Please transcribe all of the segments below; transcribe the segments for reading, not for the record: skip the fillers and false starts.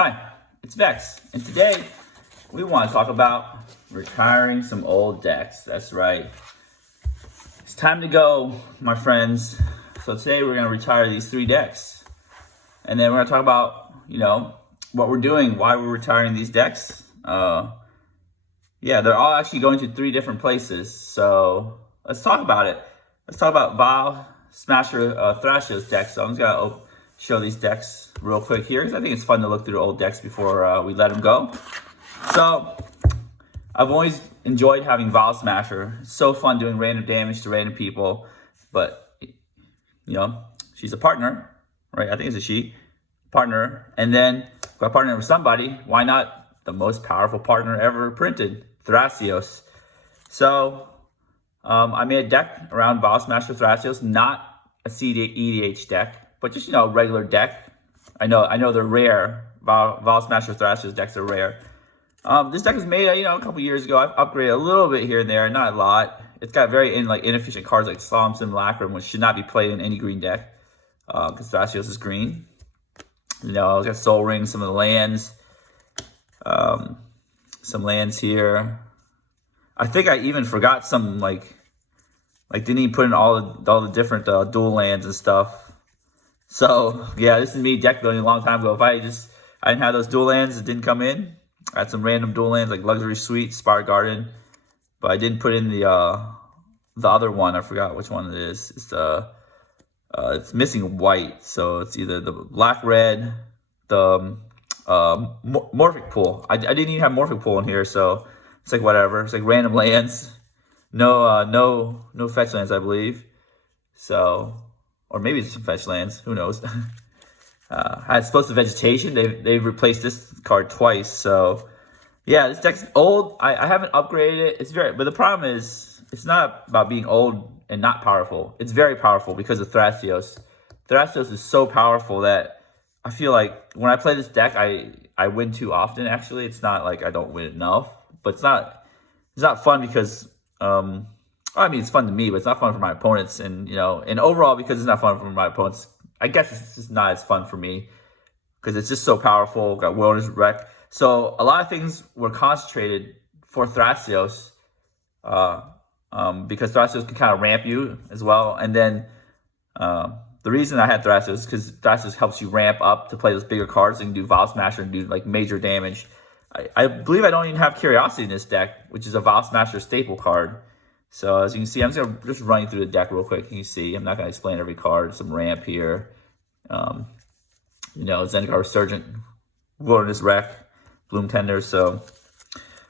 Hi, it's Vex, and today we want to talk about retiring some old decks. That's right. It's time to go, my friends. So today we're going to retire these 3 decks. And then we're going to talk about, what we're doing, why we're retiring these decks. They're all actually going to 3 different places. So let's talk about it. Let's talk about Val, Smasher, Thrasios decks. So I'm just going to show these decks real quick here, because I think it's fun to look through the old decks before we let them go. So I've always enjoyed having Val Smasher. It's so fun doing random damage to random people, but she's a partner, right? I think it's a she partner, and then got partnered with somebody. Why not the most powerful partner ever printed, Thrasios? So I made a deck around Val Smasher Thrasios, not a EDH deck, but just a regular deck. I know they're rare. Val Smasher Thrasios decks are rare. This deck was made a couple years ago. I've upgraded a little bit here and there, not a lot. It's got very inefficient cards like Solemn Simulacrum, which should not be played in any green deck, because Thrasios is green. It's got Soul Ring, some of the lands, some lands here. I think I even forgot some like didn't even put in all the different dual lands and stuff. So yeah, this is me deck building a long time ago. If I didn't have those dual lands that didn't come in. I had some random dual lands like Luxury Suite, Spire Garden, but I didn't put in the other one. I forgot which one it is. It's missing white, so it's either the black red, the Morphic Pool. I didn't even have Morphic Pool in here, so it's like whatever. It's like random lands, no fetch lands, I believe. So, or maybe it's some fetch lands. Who knows? I had Explosive Vegetation. They've replaced this card twice. So yeah, this deck's old. I haven't upgraded it. But the problem is it's not about being old and not powerful. It's very powerful because of Thrasios. Thrasios is so powerful that I feel like when I play this deck, I win too often. Actually, it's not like I don't win enough, but it's not fun because it's fun to me, but it's not fun for my opponents. And and overall, because it's not fun for my opponents, I guess it's just not as fun for me because it's just so powerful. Got Wilderness Wreck. So a lot of things were concentrated for Thrasios because Thrasios can kind of ramp you as well. And then the reason I had Thrasios is because Thrasios helps you ramp up to play those bigger cards and do Val Smasher and do like major damage. I believe I don't even have Curiosity in this deck, which is a Val Smasher staple card. So as you can see, I'm just running through the deck real quick. You can see I'm not going to explain every card. Some ramp here. Zendikar Resurgent, Wilderness Wreck, Bloom Tender. So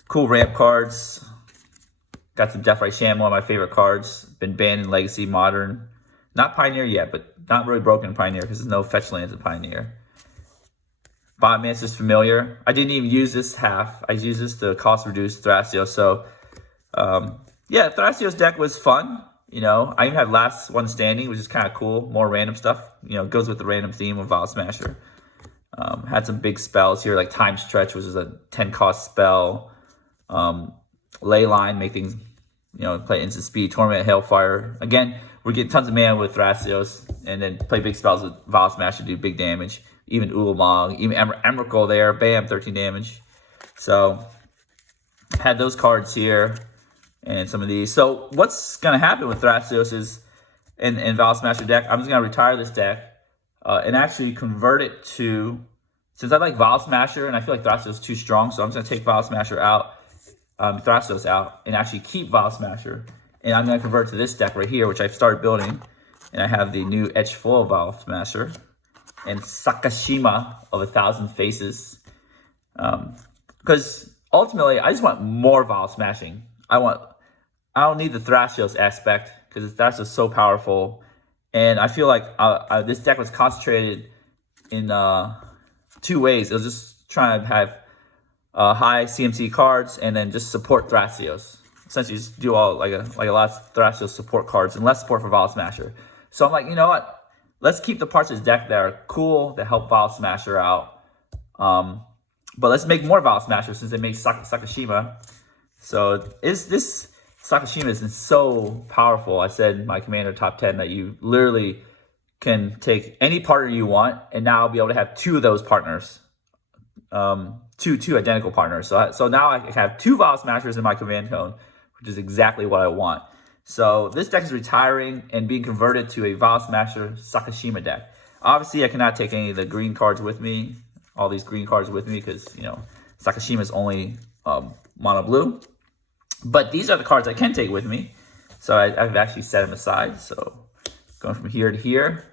cool ramp cards. Got some Deathrite Sham, one of my favorite cards. Been banned in Legacy, Modern. Not Pioneer yet, but not really broken in Pioneer because there's no fetch lands in Pioneer. Botman's is familiar. I didn't even use this half. I used this to cost reduce Thrasios. So yeah, Thrasios deck was fun. I even had Last One Standing, which is kind of cool. More random stuff. Goes with the random theme of Val Smasher. Had some big spells here, like Time Stretch, which is a 10 cost spell. Leyline, make things, play instant speed. Torment, Hailfire. Again, we're getting tons of mana with Thrasios, and then play big spells with Val Smasher, do big damage. Even Ulamog, even Emrakul there, bam, 13 damage. So, had those cards here. And some of these. So what's going to happen with Thrasios is in Val Smasher deck, I'm just going to retire this deck and actually convert it to, since I like Val Smasher and I feel like Thrasios is too strong, so I'm just going to take Val Smasher out, Thrasios out, and actually keep Val Smasher. And I'm going to convert to this deck right here, which I've started building. And I have the new Etch Full Val Smasher and Sakashima of 1,000 Faces. Because ultimately, I just want more Val Smashing. I don't need the Thrasios aspect because Thrasios is so powerful, and I feel like this deck was concentrated in 2 ways. It was just trying to have high CMC cards and then just support Thrasios. Essentially, just do all like a lot of Thrasios support cards and less support for Val Smasher. So I'm like, you know what? Let's keep the parts of this deck that are cool that help Val Smasher out, but let's make more Val Smasher since they make Sakashima. So this Sakashima is so powerful. I said in my Commander Top 10 that you literally can take any partner you want and now be able to have 2 of those partners. two identical partners. So now I have 2 Vial Smashers in my command cone, which is exactly what I want. So this deck is retiring and being converted to a Vial Smasher Sakashima deck. Obviously, I cannot take any of the green cards with me, all these green cards with me, because, you know, Sakashima is only mono blue. But these are the cards I can take with me. So I've actually set them aside. So going from here to here.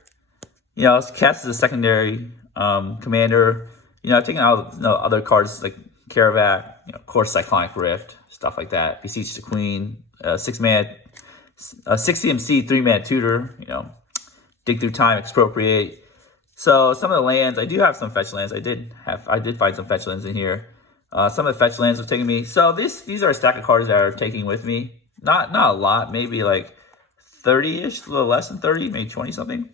You know, cast as a secondary commander. You know, I've taken out other cards like Karavac, you know, of course, Cyclonic Rift, stuff like that. Beseech the Queen, 6 CMC, 3 mana tutor, you know, dig through time, expropriate. So some of the lands, I do have some fetch lands. I did find some fetch lands in here. Some of the fetch lands are taking me. So these are a stack of cards that are taking with me. Not a lot, maybe like 30-ish, a little less than 30, maybe 20 something.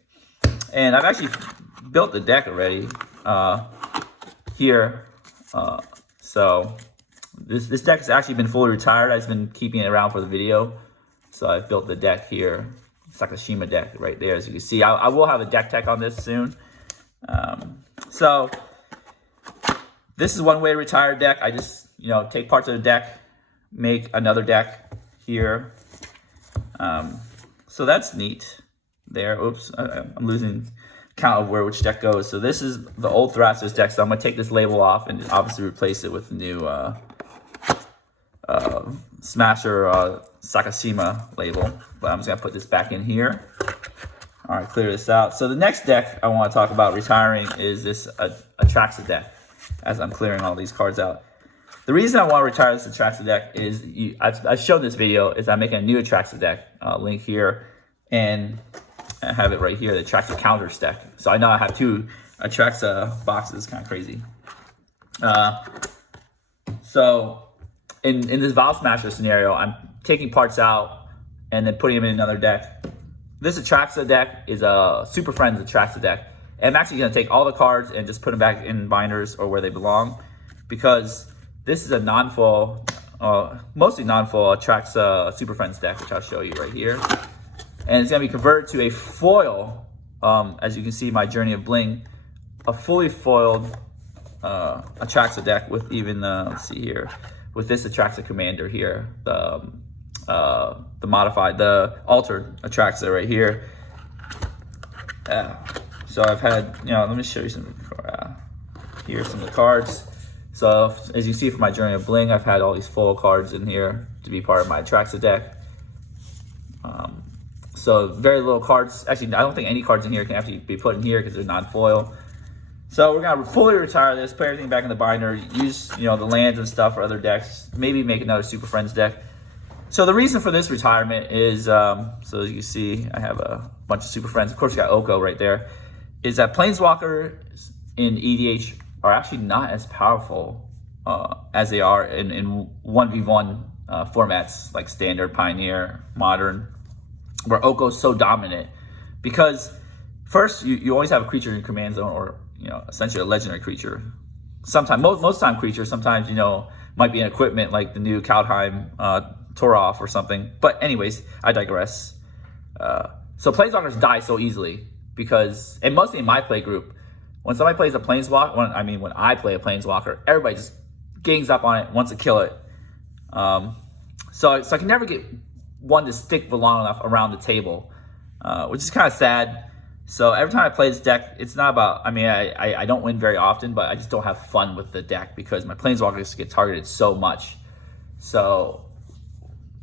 And I've actually built the deck already here. So this deck has actually been fully retired. I've been keeping it around for the video. So I've built the deck here. Sakashima deck right there, as you can see. I will have a deck tech on this soon. So this is one way to retire a deck. I just, you know, take parts of the deck, make another deck here. So that's neat there. Oops, I'm losing count of which deck goes. So this is the old Thrasos deck. So I'm gonna take this label off and obviously replace it with the new Smasher Sakashima label. But I'm just gonna put this back in here. All right, clear this out. So the next deck I want to talk about retiring is this Atraxa deck. As I'm clearing all these cards out, the reason I want to retire this Atraxa deck is I've shown this video. Is I'm making a new Atraxa deck. Link here, and I have it right here. The Atraxa counters deck. So I know I have 2 Atraxa boxes. Kind of crazy. So in this Vial Smasher scenario, I'm taking parts out and then putting them in another deck. This Atraxa deck is a Super Friends Atraxa deck. And I'm actually going to take all the cards and just put them back in binders or where they belong, because this is a non-full, mostly non-full Atraxa Super Friends deck, which I'll show you right here. And it's going to be converted to a foil, as you can see, my Journey of Bling, a fully foiled Atraxa deck with even, let's see here, with this Atraxa Commander here, the modified, the altered Atraxa right here. So I've had, you know, let me show you some, here's some of the cards. So as you see from my Journey of Bling, I've had all these full cards in here to be part of my Atraxa deck. So very little cards. Actually, I don't think any cards in here can actually be put in here because they're non-foil. So we're gonna fully retire this, put everything back in the binder, use, you know, the lands and stuff for other decks, maybe make another Super Friends deck. So the reason for this retirement is, so as you can see, I have a bunch of Super Friends. Of course, you got Oko right there. Is that Planeswalkers in EDH are actually not as powerful as they are in 1v1 formats like Standard, Pioneer, Modern, where Oko is so dominant. Because first, you always have a creature in your command zone, or, you know, essentially a legendary creature. Sometimes, most time creature, sometimes, you know, might be an equipment like the new Kaldheim Torov or something. But anyways, I digress. So Planeswalkers die so easily because, and mostly in my play group, when somebody plays a Planeswalker, when I play a Planeswalker, everybody just gangs up on it, wants to kill it. So I can never get one to stick for long enough around the table, which is kind of sad. So every time I play this deck, it's not about, I don't win very often, but I just don't have fun with the deck because my Planeswalkers get targeted so much. So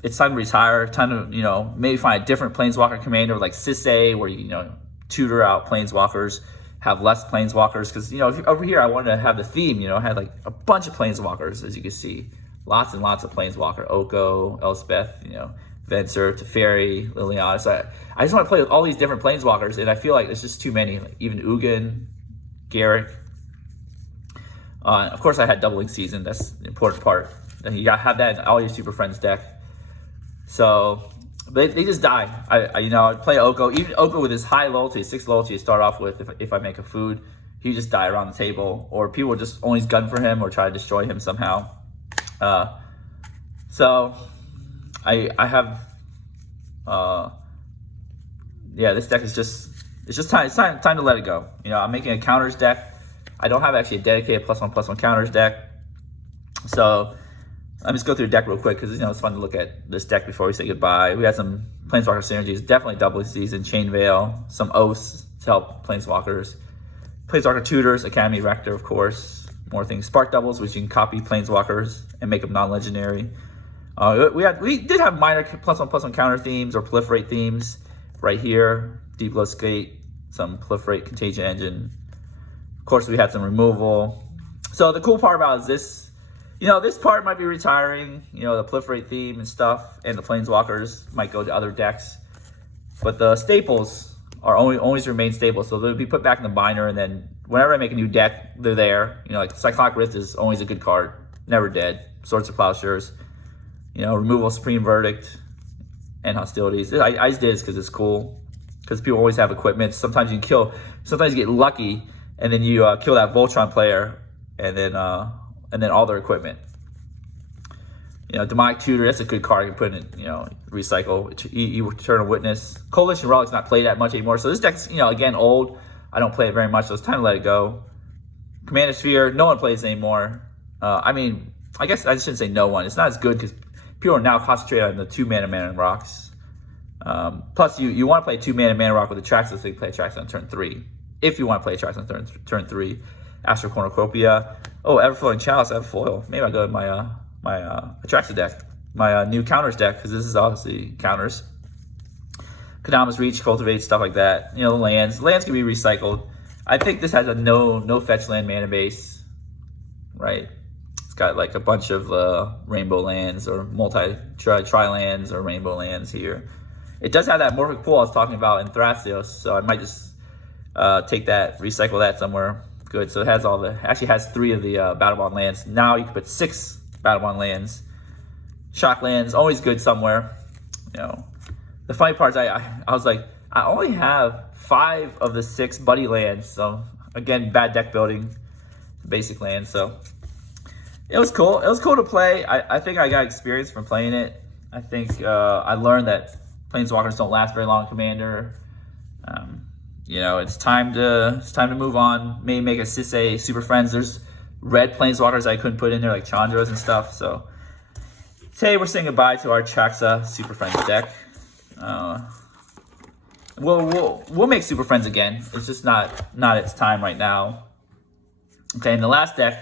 it's time to retire, time to, you know, maybe find a different Planeswalker commander like Sisay, where you know, tutor out Planeswalkers, have less Planeswalkers. Because, you know, over here I wanted to have the theme, you know, I had like a bunch of Planeswalkers, as you can see. Lots and lots of Planeswalker. Oko, Elspeth, you know, Venser, Teferi, Liliana. So I just want to play with all these different Planeswalkers, and I feel like there's just too many. Like even Ugin, Garrick. Of course, I had Doubling Season. That's the important part. And you gotta have that in all your Super Friends deck. So they just die. I'd play Oko. Even Oko with his high loyalty, 6 loyalty to start off with. If I make a food, he just die around the table, or people just always gun for him or try to destroy him somehow. So I have, yeah, this deck is just, it's time to let it go. You know, I'm making a counters deck. I don't have actually a dedicated +1/+1 counters deck. So let me just go through the deck real quick because it's fun to look at this deck before we say goodbye. We had some Planeswalker synergies, definitely Doubling Season, Chain Veil, some oaths to help Planeswalkers, Planeswalker Tutors, Academy Rector, of course, more things. Spark Doubles, which you can copy Planeswalkers and make them non-legendary. We did have minor +1/+1 counter themes or proliferate themes right here. Deep Blow Skate, some proliferate Contagion Engine. Of course, we had some removal. So the cool part about it is this, this part might be retiring. The proliferate theme and stuff, and the Planeswalkers might go to other decks. But the staples are always remain stable, so they'll be put back in the binder, and then whenever I make a new deck, they're there. Like Cyclonic Rift is always a good card, never dead. Swords of Plowshares, removal, Supreme Verdict, and Hostilities. I just did this because it's cool, because people always have equipment. Sometimes you get lucky, and then you kill that Voltron player, and then all their equipment. Demonic Tutor, that's a good card. You can put in, recycle. Eternal Witness. Coalition Relic's not played that much anymore. So this deck's, again, old. I don't play it very much, so it's time to let it go. Commander Sphere, no one plays anymore. I guess I shouldn't say no one. It's not as good because people are now concentrated on the 2-mana rocks. Plus, you want to play 2-mana rock with Atraxa, so you play Atraxa on turn 3. If you want to play Atraxa on turn 3. Astral Cornucopia. Oh, Everflowing Chalice, I have foil. Maybe I'll go to my Atraxa deck, my new counters deck, because this is obviously counters. Kadamas Reach, Cultivate, stuff like that. The lands can be recycled. I think this has a no fetch land mana base, right? It's got like a bunch of rainbow lands or tri lands or rainbow lands here. It does have that Morphic Pool I was talking about in Thrasios, so I might just take that, recycle that somewhere. Good. So it has actually has 3 of the Battlebond lands. Now you can put 6 Battlebond lands. Shock lands, always good somewhere. The funny part is I was like, I only have 5 of the 6 buddy lands. So again, bad deck building, basic lands. So it was cool. It was cool to play. I think I got experience from playing it. I think I learned that Planeswalkers don't last very long in Commander. It's time to move on. Maybe make a Sisei Super Friends. There's red Planeswalkers I couldn't put in there, like Chandras and stuff. So today we're saying goodbye to our Atraxa Super Friends deck. We'll make Super Friends again. It's just not its time right now. Okay, and the last deck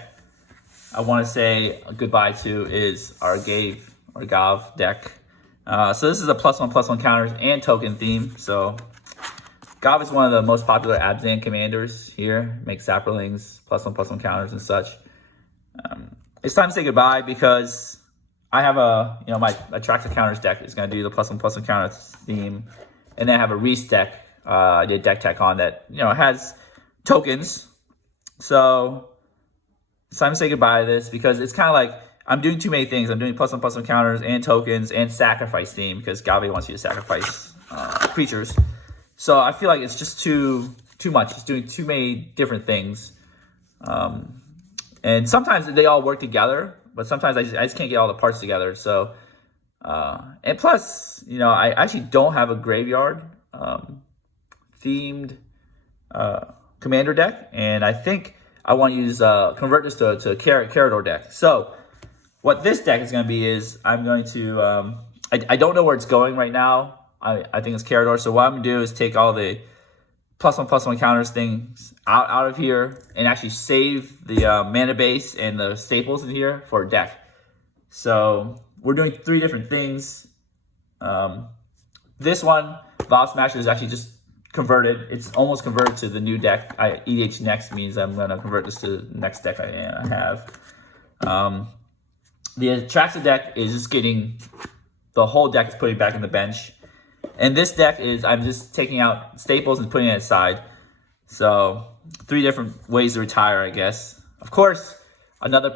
I want to say goodbye to is our Gav deck. So this is a +1/+1 counters and token theme. So Gav is one of the most popular Abzan commanders here. Makes Saprolings, +1/+1 counters and such. It's time to say goodbye because I have my Atraxa counters deck is going to do the +1/+1 counters theme. And then I have a Reese deck I did deck tech on that, has tokens. So it's time to say goodbye to this because it's kind of like I'm doing too many things. I'm doing +1/+1 counters and tokens and sacrifice theme because Gavi wants you to sacrifice creatures. So I feel like it's just too much. It's doing too many different things. And sometimes they all work together, but sometimes I just can't get all the parts together. So, and plus, I actually don't have a graveyard themed commander deck. And I think I want to use convert this to a Carador deck. So what this deck is going to be is I'm going to, I don't know where it's going right now. I think it's Carador. So what I'm going to do is take all the +1/+1 counters things out of here and actually save the mana base and the staples in here for a deck. So we're doing 3 different things. This one, Vow Smasher, is actually just converted. It's almost converted to the new deck. EDH next means I'm going to convert this to the next deck I have. The Atraxa deck is just getting, the whole deck is putting back in the bench. And this deck is, I'm just taking out staples and putting it aside. So 3 different ways to retire, I guess. Of course, another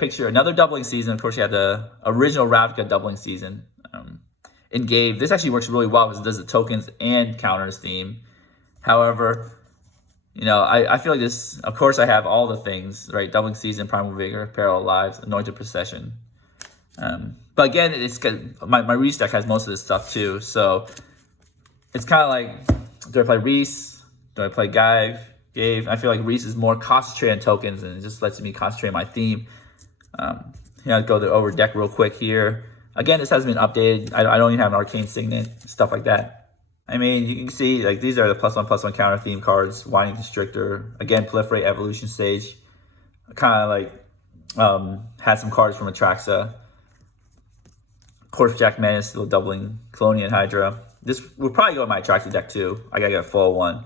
doubling season. Of course, you have the original Ravnica doubling season. In Gabe, this actually works really well because it does the tokens and counters theme. However, I feel like this, of course, I have all the things, right? Doubling season, Primal Vigor, Parallel Lives, Anointed Procession. But again, it's my Reese deck has most of this stuff too. So it's kind of like, do I play Reese? Do I play Gaive? I feel like Reese is more concentrated on tokens, and it just lets me concentrate on my theme. Here, I'll go over deck real quick here. Again, this hasn't been updated. I don't even have an arcane signet, stuff like that. I mean, you can see like these are the +1/+1 counter theme cards. Winding Constrictor, again, Proliferate Evolution Stage. Kind of like had some cards from Atraxa. Corpsejack Menace, still doubling Colonian Hydra. This will probably go in my Atraxa deck too. I gotta get a full one.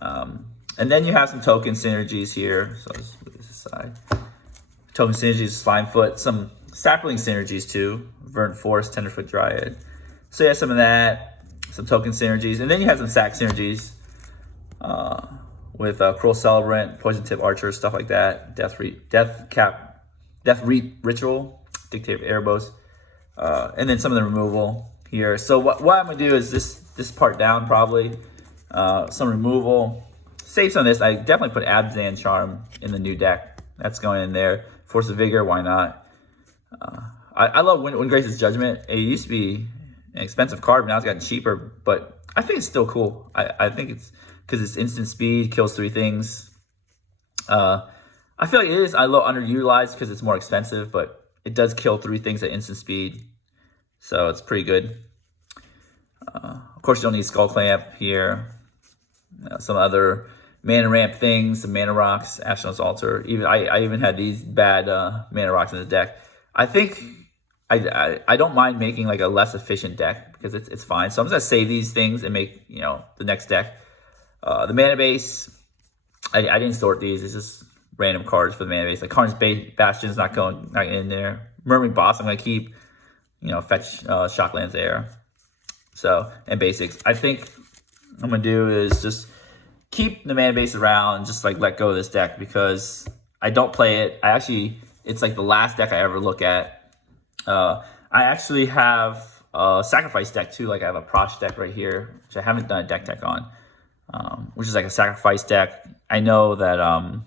And then you have some token synergies here. So let's move this aside. Token synergies, Slimefoot, some sapling synergies too. Verdant Forest, Tenderfoot Dryad. So you have some of that, some token synergies. And then you have some sack synergies with Cruel Celebrant, Poison Tip Archer, stuff like that. Death Reap Ritual, Dictator of Erebos. And then some of the removal here. So what I'm going to do is this part down probably. Some removal. Save some of this. I definitely put Abzan Charm in the new deck. That's going in there. Force of Vigor, why not? I love Windgrace's Judgment. It used to be an expensive card, but now it's gotten cheaper. But I think it's still cool. I think it's because it's instant speed, kills 3 things. I feel like it is a little underutilized because it's more expensive, but it does kill 3 things at instant speed. So it's pretty good. Of course, you don't need Skull Clamp here. Some other mana ramp things, some mana rocks, Ashnod's Altar. I even had these bad mana rocks in the deck. I think I don't mind making like a less efficient deck because it's fine. So I'm just gonna save these things and make the next deck. The mana base, I didn't sort these. It's just random cards for the mana base. Like Karn's Bastion's not in there. Murmuring Boss I'm gonna keep. Fetch Shocklands there. So and basics. I think I'm gonna do is just keep the mana base around and just like let go of this deck because I don't play it. It's like the last deck I ever look at. I actually have a sacrifice deck too. Like I have a Prosh deck right here, which I haven't done a deck on, which is like a sacrifice deck. I know that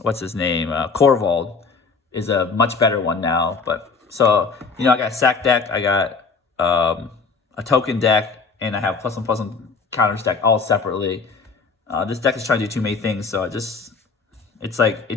what's his name? Corvald is a much better one now. But so I got a sack deck, I got a token deck, and I have +1/+1 counters deck all separately. This deck is trying to do too many things, so it's like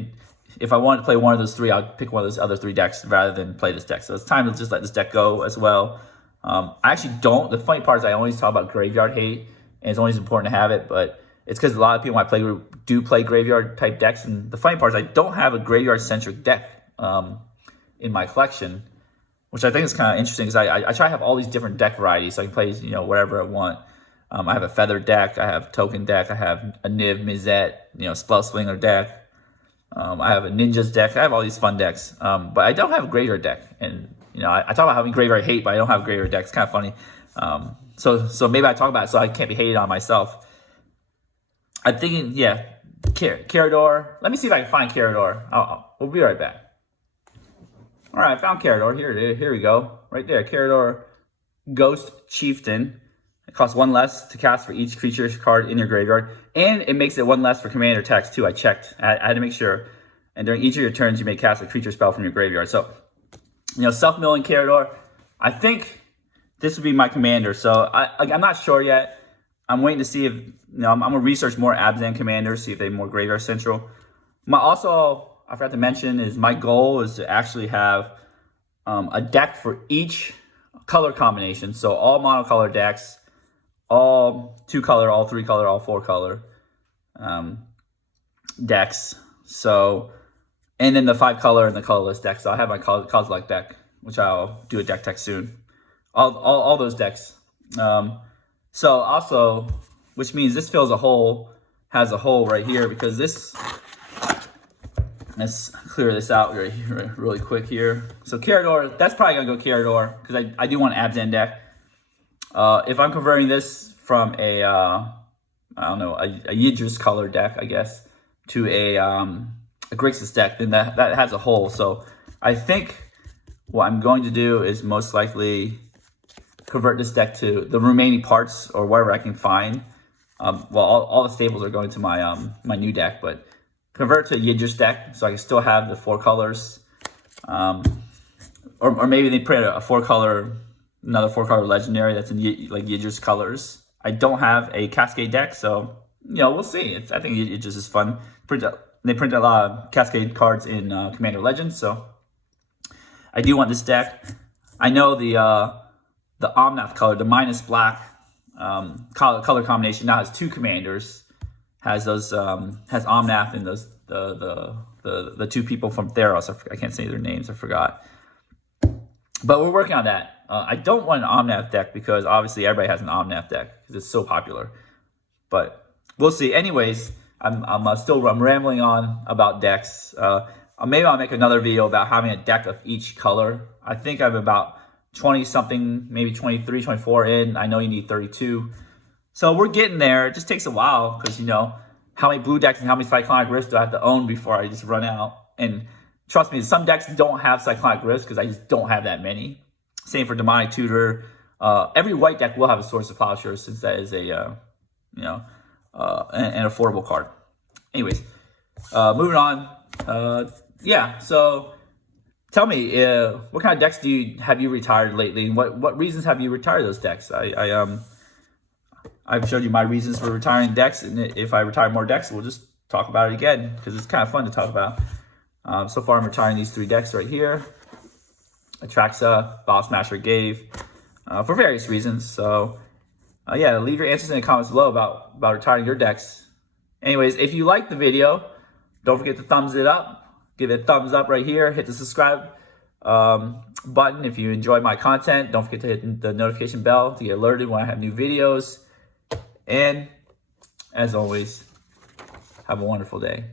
if I wanted to play one of those 3, I'll pick one of those other 3 decks rather than play this deck. So it's time to just let this deck go as well. I actually don't. The funny part is I always talk about graveyard hate, and it's always important to have it, but it's because a lot of people I play do play graveyard type decks, and the funny part is I don't have a graveyard centric deck in my collection, which I think is kind of interesting because I try to have all these different deck varieties so I can play whatever I want. I have a Feather deck, I have Token deck, I have a Niv Mizzet, Spell Slinger deck. I have a Ninjas deck. I have all these fun decks, but I don't have a graveyard deck. And I talk about having graveyard hate, but I don't have a graveyard deck. It's kind of funny. So maybe I talk about it so I can't be hated on myself. I'm thinking, yeah, Carador. Let me see if I can find Carador. We'll be right back. All right, I found Carador. Here it is. Here we go. Right there, Carador Ghost Chieftain. It costs 1 less to cast for each creature card in your graveyard. And it makes it 1 less for commander attacks too. I checked. I had to make sure. And during each of your turns, you may cast a creature spell from your graveyard. So, self-milling Carador. I think this would be my commander. So I'm not sure yet. I'm waiting to see if, I'm going to research more Abzan commanders, see if they have more graveyard central. Also, I forgot to mention, is my goal is to actually have a deck for each color combination. So all monocolor decks, all 2-color, all 3-color, all 4-color decks. So, and then the 5-color and the colorless deck. So I have my Kozilek deck, which I'll do a deck tech soon. All those decks. So also, which means this has a hole right here because this. Let's clear this out right here, really quick here. So Carador, that's probably gonna go Carador because I do want an Abzan deck. If I'm converting this from a Yidris color deck, I guess, to a Grixis deck, then that has a hole. So I think what I'm going to do is most likely convert this deck to the remaining parts or wherever I can find. All the staples are going to my my new deck, but convert to Yidris deck so I can still have the 4 colors. Or maybe they print a 4-color, another 4-color legendary that's in like Yidris colors. I don't have a Cascade deck, so we'll see. I think it just is fun. They printed a lot of Cascade cards in Commander Legends, so I do want this deck. I know the Omnath color, the minus black color combination now has 2 commanders. Has those has Omnath and those the 2 people from Theros. I can't say their names. I forgot. But we're working on that. I don't want an Omnath deck because obviously everybody has an Omnath deck because it's so popular. But we'll see. Anyways, I'm rambling on about decks. Maybe I'll make another video about having a deck of each color. I think I'm about 20 something, maybe 23, 24 in. I know you need 32. So we're getting there. It just takes a while because, how many blue decks and how many Cyclonic Rifts do I have to own before I just run out? And trust me, some decks don't have Cyclonic Rifts because I just don't have that many. Same for Demonic Tutor. Every white deck will have a Source of Plowshares since that is an affordable card. Anyways, moving on. Yeah, so tell me, what kind of decks have you retired lately? What reasons have you retired those decks? I've showed you my reasons for retiring decks, and if I retire more decks, we'll just talk about it again because it's kind of fun to talk about. So far, I'm retiring these 3 decks right here: Atraxa, Boss Smasher, Gave, for various reasons. So, yeah, leave your answers in the comments below about retiring your decks. Anyways, if you liked the video, don't forget to thumbs it up. Give it a thumbs up right here. Hit the subscribe button if you enjoy my content. Don't forget to hit the notification bell to get alerted when I have new videos. And as always, have a wonderful day.